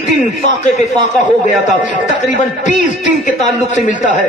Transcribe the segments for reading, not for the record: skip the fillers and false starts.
कई दिन फाके पे फाका हो गया था, तकरीबन 20 दिन के ताल्लुक से मिलता है।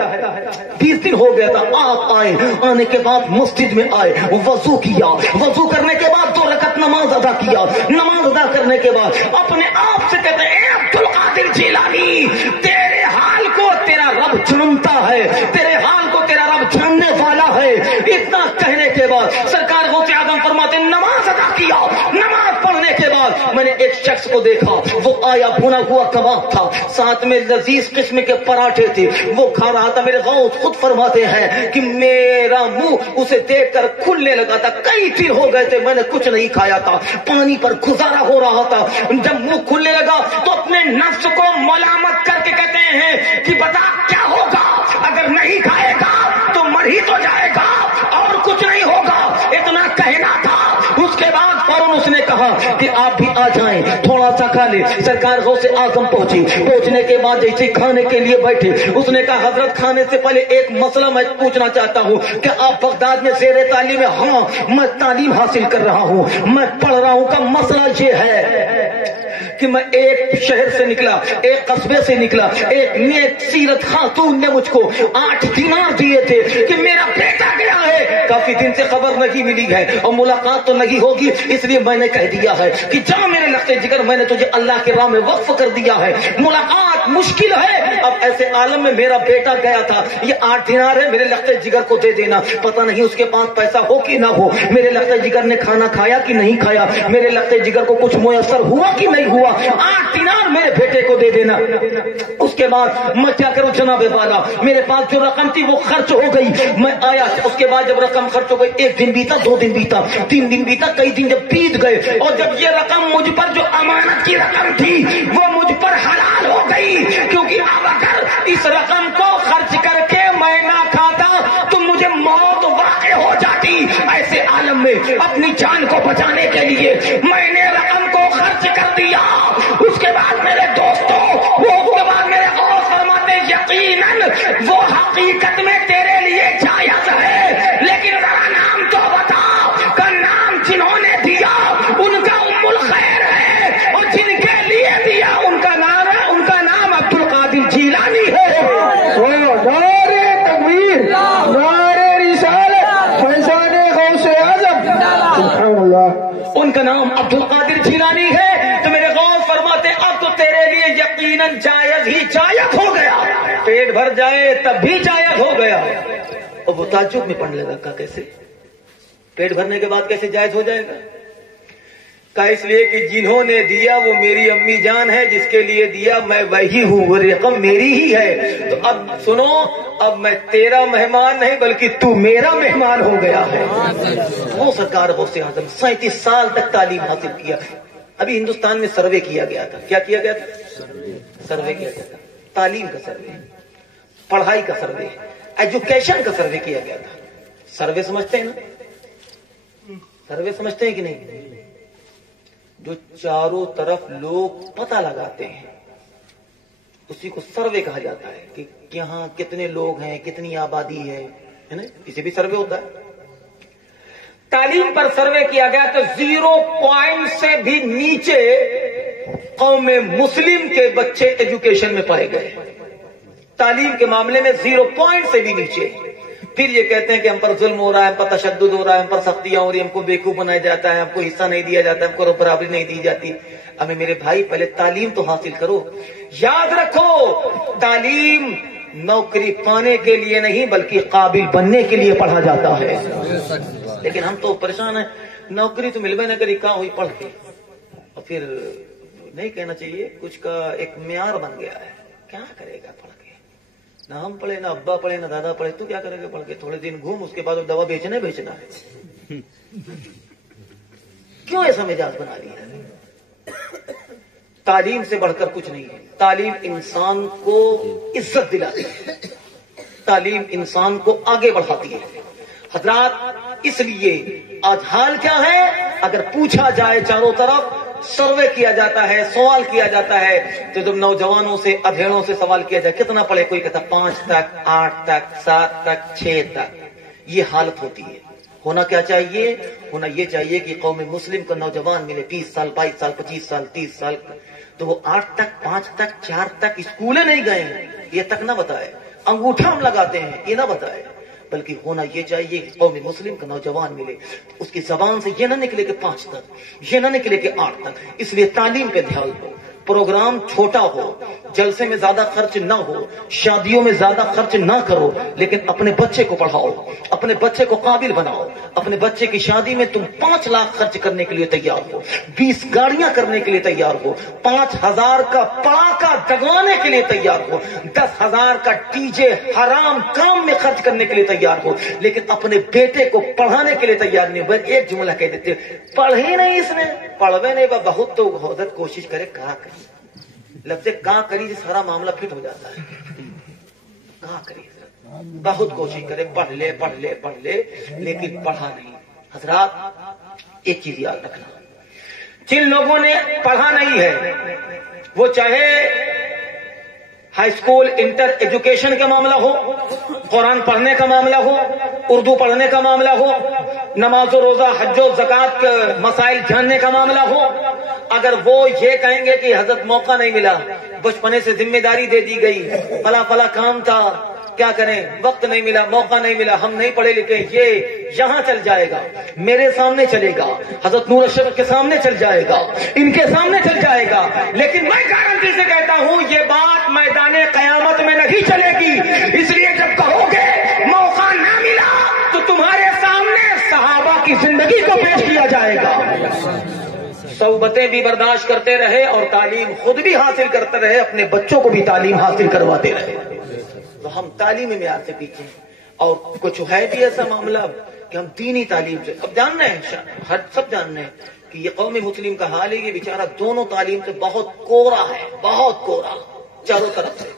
20 दिन हो गया था। आप आए, आने के बाद मस्जिद में आए, वजू किया, वजू करने के बाद 2 रकात नमाज अदा किया, नमाज अदा करने के बाद अपने आप से कहते हैं अब्दुल कादिर जिलानी, तेरे हाल को तेरा रब जानता है, तेरे हाल को तेरा रब जानने वाला है। इतना कहने के बाद सरकार गौसे आजम फरमाते नमाज अदा किया, नमाज पढ़ने के बाद मैंने एक शख्स को देखा, वो आया, भुना हुआ कबाब था, साथ में लजीज किस्म के पराठे थे, वो खा रहा था। मेरे गौस खुद फरमाते हैं कि मेरा मुंह उसे देखकर खुलने लगा था। कई दिन हो गए थे मैंने कुछ नहीं खाया था, पानी पर गुजारा हो रहा था। जब मुंह खुलने लगा तो अपने नफ्स को मलामत करके कहते हैं कि बता क्या होगा, अगर नहीं खाएगा तो मर ही तो जाएगा और कुछ नहीं होगा, इतना कहना था। उसके बाद फौरन उसने कहा कि आप भी आ जाएं, थोड़ा सा खा ले। सरकार गौसे आजम पहुंची, पहुंचने के बाद जैसे खाने के लिए बैठे, उसने कहा हजरत खाने से पहले एक मसला मैं पूछना चाहता हूँ कि आप बगदाद में ज़ेरे तालीम है? हाँ, मैं तालीम हासिल कर रहा हूँ, मैं पढ़ रहा हूँ। का मसला ये है कि मैं एक शहर से निकला, एक कस्बे से निकला, एक नेक सीरत खातून ने मुझको 8 दिनार दिए थे कि मेरा बेटा गया है, काफी दिन से खबर नहीं मिली है और मुलाकात तो नहीं होगी, इसलिए मैंने कह दिया है कि जा मेरे लफ्ज़े जिगर, मैंने तुझे अल्लाह के राह में वक्फ कर दिया है, मुलाकात मुश्किल है। अब ऐसे आलम में मेरा बेटा गया था, ये 8 दिनार है, मेरे लफ्ज़े जिगर को दे देना। पता नहीं उसके पास पैसा हो कि ना हो, मेरे लफ्ज़े जिगर ने खाना खाया कि नहीं खाया, मेरे लफ्ज़े जिगर को कुछ मुयस्सर हुआ कि नहीं हुआ, 8 दिनार मेरे बेटे को दे देना। उसके बाद मैं क्या करूं जनाबे वाला, मेरे पास जो रकम थी वो खर्च हो गई। मैं आया, उसके बाद जब रकम खर्च हो गई, 1 दिन बीता, 2 दिन बीता, 3 दिन बीता, कई दिन जब बीत गए और जब ये रकम मुझ पर जो अमानत की रकम थी वो मुझ पर हलाल हो गई, क्योंकि अब अगर इस रकम को खर्च करके मैं ना खाता तो मुझे मौत वाक़ई हो जाती। ऐसे आलम में अपनी जान को बचाने के लिए मैंने रकम को खर्च कर दिया। उसके बाद मेरे दोस्तों, उसके बाद मेरे और फरमाते यकीनन वो हकीकत में तेरे लिए जायज है, लेकिन जरा नाम तो बता, का नाम जिन्होंने दिया उनका उम्मुल खैर है और जिनके लिए दिया उनका नाम है, उनका नाम अब्दुल कादिर जिलानी है। नारे तकबीर, नारे रिसालत, फैज़ाने गौसे आज़म, सुभानअल्लाह। उनका नाम अब्दुल कादिर जिलानी है। तो मेरे गौस फरमाते अब तो तेरे लिए यकीनन जायज ही जायज हो गया, पेट भर जाए तब भी जायज हो गया। और वो ताज्जुब में पढ़ने लगा, का कैसे पेट भरने के बाद कैसे जायज हो जाएगा? का इसलिए कि जिन्होंने दिया वो मेरी अम्मी जान है, जिसके लिए दिया मैं वही हूँ, वो रकम मेरी ही है। तो अब सुनो, अब मैं तेरा मेहमान नहीं बल्कि तू मेरा मेहमान हो गया है। वो सरकार गौसे आज़म 37 साल तक तालीम हासिल किया। अभी हिंदुस्तान में सर्वे किया गया था, क्या किया गया था? सर्वे किया गया था, तालीम का सर्वे, पढ़ाई का सर्वे, एजुकेशन का सर्वे किया गया था। सर्वे समझते हैं ना? सर्वे समझते हैं कि नहीं? जो चारों तरफ लोग पता लगाते हैं उसी को सर्वे कहा जाता है कि यहाँ कितने लोग हैं, कितनी आबादी है ना? इसे भी सर्वे होता है। तालीम पर सर्वे किया गया तो 0 पॉइंट से भी नीचे कौम मुस्लिम के बच्चे एजुकेशन में पढ़े गए, तालीम के मामले में 0 पॉइंट से भी नीचे। फिर ये कहते हैं कि हम पर जुल्म हो रहा है, हम पर तशद्दुद हो रहा है, हम पर सख्तियां हो रही है, हमको बेवकूफ बनाया जाता है, हमको हिस्सा नहीं दिया जाता है, हमको बराबरी नहीं दी जाती। हमें मेरे भाई पहले तालीम तो हासिल करो। याद रखो, तालीम नौकरी पाने के लिए नहीं बल्कि काबिल बनने के लिए पढ़ा जाता है। लेकिन हम तो परेशान हैं, नौकरी तो मिलवे न करी, कहाँ हुई पढ़ के, और फिर नहीं कहना चाहिए, कुछ का एक म्यार बन गया है। क्या करेगा पढ़ के? ना हम पढ़े, ना अब्बा पढ़े, ना दादा पढ़े, तो क्या करेगा पढ़ के? थोड़े दिन घूम, उसके बाद दवा बेचना है। क्यों ऐसा मिजाज बना लिया है? तालीम से बढ़कर कुछ नहीं है। तालीम इंसान को इज्जत दिलाती है, तालीम इंसान को आगे बढ़ाती है। हजरात, इसलिए आज हाल क्या है? अगर पूछा जाए, चारों तरफ सर्वे किया जाता है, सवाल किया जाता है, तो जब नौजवानों से, अधेड़ों से सवाल किया जाए कितना पढ़े, कोई कहता 5 तक, 8 तक, 7 तक, 6 तक। ये हालत होती है। होना क्या चाहिए? होना ये चाहिए कि कौम मुस्लिम को नौजवान मिले 20 साल, 22 साल, 25 साल, 30 साल, تو وہ 8 تک 5 تک 4 تک اسکولیں نہیں گئے ہیں یہ تک نہ بتائے، انگوٹھا ہم لگاتے ہیں یہ نہ بتائے، بلکہ ہونا یہ چاہیے کہ قوم مسلم کا نوجوان ملے اس کی زبان سے یہ نہ نکلے کہ 5 تک، یہ نہ نکلے کہ 8 تک. اس لیے تعلیم پہ دھیان دو، پروگرام چھوٹا ہو، جلسے میں زیادہ خرچ نہ ہو، شادیوں میں زیادہ خرچ نہ کرو، لیکن اپنے بچے کو پڑھاؤ، اپنے بچے کو قابل بناؤ. اپنے بچے کی شادی میں تم 5 لاکھ خرچ کرنے کے لیے تیار ہو، 20 گاڑیاں کرنے کے لیے تیار ہو، 5000 کا پڑاکا دگوانے کے لیے تیار ہو، 10,000 کا ڈی جے حرام کام میں خرچ کرنے کے لیے تیار ہو، لیکن اپنے بیٹے کو پڑھانے کے لیے تیار نہیں. بس ایک جملہ کہہ دیتے پڑھے نہیں اس نے، پڑھوے نہیں بہت تو حضرت کوشش کرے کہا کری، لفظ کہاں کری سے سارا معاملہ فٹ ہو جاتا ہے. کہاں کری بہت کوشش کرے پڑھ لے پڑھ لے پڑھ لے لیکن پڑھا نہیں. حضرات ایک چیز یاد رکھنا، جن لوگوں نے پڑھا نہیں ہے وہ چاہے ہائی اسکول انٹر ایجوکیشن کا معاملہ ہو، قرآن پڑھنے کا معاملہ ہو، اردو پڑھنے کا معاملہ ہو، نماز و روزہ حج و زکوٰۃ کے مسائل جاننے کا معاملہ ہو، اگر وہ یہ کہیں گے کہ حضرت موقع نہیں ملا، بچپنے سے ذمہ داری دے دی گئی، فلاں فلاں کام تھا، کیا کریں، وقت نہیں ملا، موقع نہیں ملا، ہم نہیں پڑھے لکھے، یہ یہاں چل جائے گا، میرے سامنے چلے گا، حضرت نور اشرف کے سامنے چل جائے گا، ان کے سامنے چل جائے گا، لیکن میں گارنٹی سے کہتا ہوں یہ بات میدان قیامت میں نہیں چلے گی. اس لیے جب کہو گے موقع نہ ملا تو تمہارے سامنے صحابہ کی زندگی کو پیش کیا جائے گا. صحبتیں بھی برداشت کرتے رہے اور تعلیم خود بھی حاصل کرتے رہے، اپنے بچوں کو بھی تعلیم حاصل کرواتے رہے. تو ہم تعلیمی معیار سے پیچھے، اور کچھ ہے بھی ایسا معاملہ کہ ہم دینی تعلیم سے، اب جان رہے ہیں سب جان رہے ہیں کہ یہ قوم مسلم کا حال ہے، یہ بیچارہ دونوں تعلیم سے بہت کورا ہے، بہت کورا چاروں طرف سے،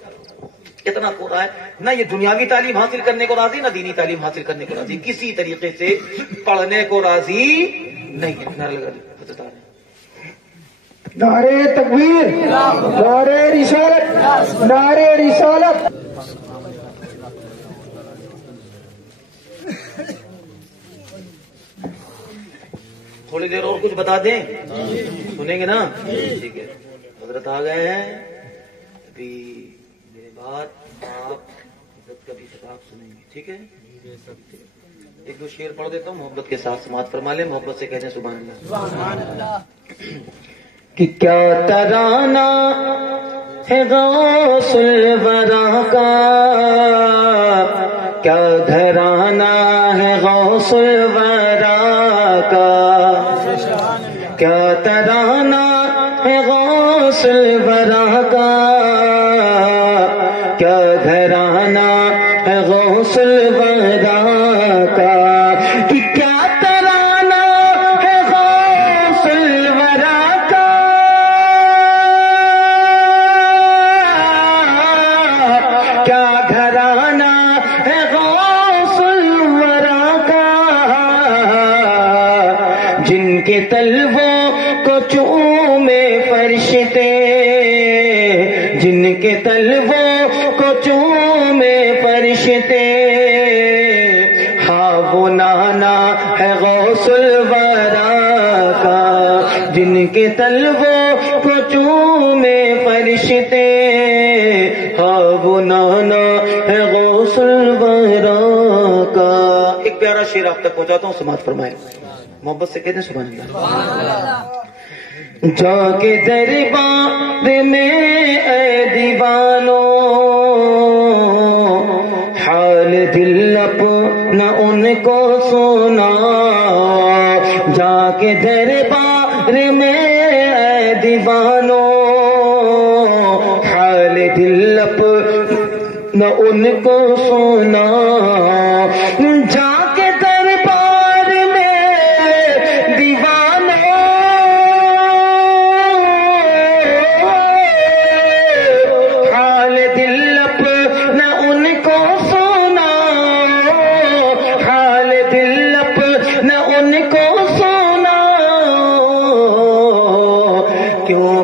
اتنا کورا ہے، نہ یہ دنیاوی تعلیم حاصل کرنے کو راضی، نہ دینی تعلیم حاصل کرنے کو راضی، کسی طریقے سے پڑھنے کو راضی نہیں ہے. نعرے تکبیر، نعرے رسالت، نعرے رسالت. تھوڑی دیر اور کچھ بتا دیں، سنیں گے نا؟ ٹھیک ہے، حضرت آ گئے ہیں، ابھی میرے بعد آپ حضرت کا بھی خطاب سنیں گے، ٹھیک ہے؟ 1-2 شعر پڑھ دیتا ہوں، محبت کے ساتھ سماعت فرما لیں، محبت سے کہتے ہیں سبحان اللہ. سبحان اللہ. کہ کیا ترانہ ہے غوث الورا کا، کیا گھرانہ ہے غوث الورا کا، کیا ترانہ ہے غوث الورا کا، کیا گھرانہ ہے غوث الورا کا، کہ کیا کے طلبوں کو چومے فرشتے، جن کے طلبوں کو چومے فرشتے، ہاں وہ نانا ہے غوث الورا کا، جن کے طلبوں کو چومے فرشتے، ہاں وہ نانا ہے غوث الورا کا. ایک پیارا شعر آپ تک پہنچاتا ہوں، سماعت فرمائیں، محبت سے کہتے ہیں سبحان اللہ. جا کے دربار میں اے دیوانو، حال دل اپنا ان کو سنا، جا کے دربار میں اے دیوانو، حال دل اپنا ان کو سنا، جا کے دربار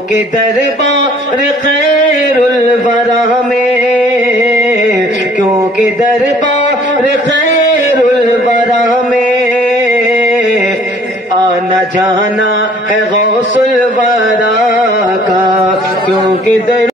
کے دربار خیر الورا میں، کیونکہ دربار خیر الورا میں آنا جانا ہے غوث الورا کا، کیونکہ